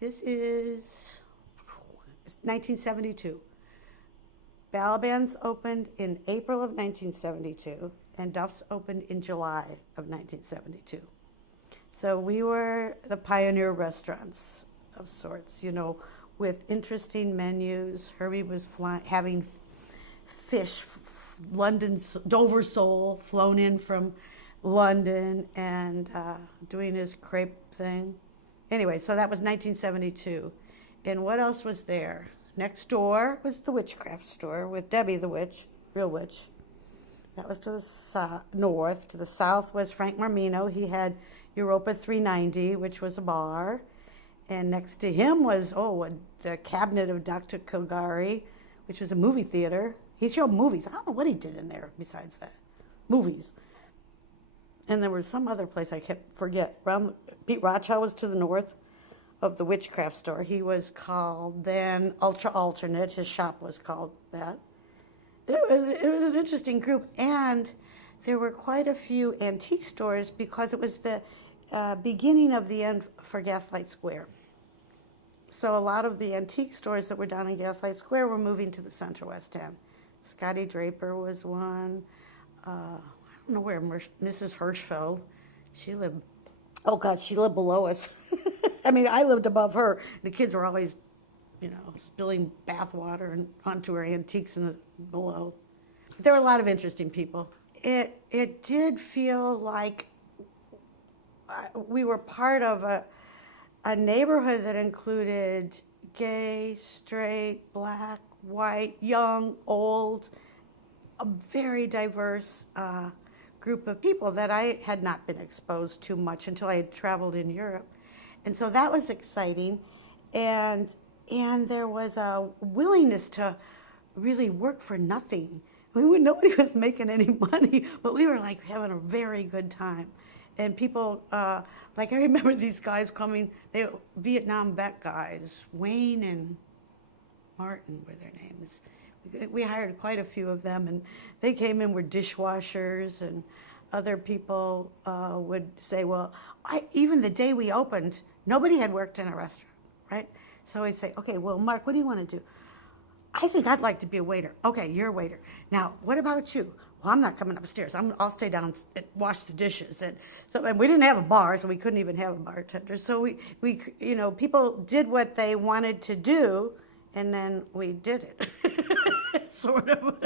This is 1972. Balaban's opened in April of 1972, and Duff's opened in July of 1972. So we were the pioneer restaurants of sorts, with interesting menus. Herbie was having fish, London, Dover sole, flown in from London, and doing his crepe thing. Anyway, so that was 1972. And what else was there? Next door was the witchcraft store with Debbie the witch, real witch. That was to the north. To the south was Frank Marmino. He had Europa 390, which was a bar. And next to him was, the cabinet of Dr. Kilgari, which was a movie theater. He showed movies. I don't know what he did in there besides that. Movies. And there was some other place I kept forget. Pete Rothschild was to the north of the witchcraft store. He was called then Ultra Alternate. His shop was called that. It was an interesting group, and there were quite a few antique stores because it was the beginning of the end for Gaslight Square. So a lot of the antique stores that were down in Gaslight Square were moving to the Central West End. Scotty Draper was one. I don't know where Mrs. Hirschfeld. She lived below us. I mean, I lived above her. The kids were always, spilling bath water and onto her antiques below. There were a lot of interesting people. It did feel like we were part of a neighborhood that included gay, straight, black, white, young, old, a very diverse group of people that I had not been exposed to much until I had traveled in Europe. And so that was exciting. And there was a willingness to really work for nothing. I mean, nobody was making any money, but we were like having a very good time. And people, I remember these guys coming, they were Vietnam vet guys, Wayne and Martin were their names. We hired quite a few of them, and they came in with dishwashers, and other people would say, well, even the day we opened, nobody had worked in a restaurant, right? So I'd say, okay, well, Mark, what do you want to do? I think I'd like to be a waiter. Okay, you're a waiter. Now, what about you? Well, I'm not coming upstairs. I'll stay down and wash the dishes. And we didn't have a bar, so we couldn't even have a bartender. So we people did what they wanted to do, and then we did it, sort of.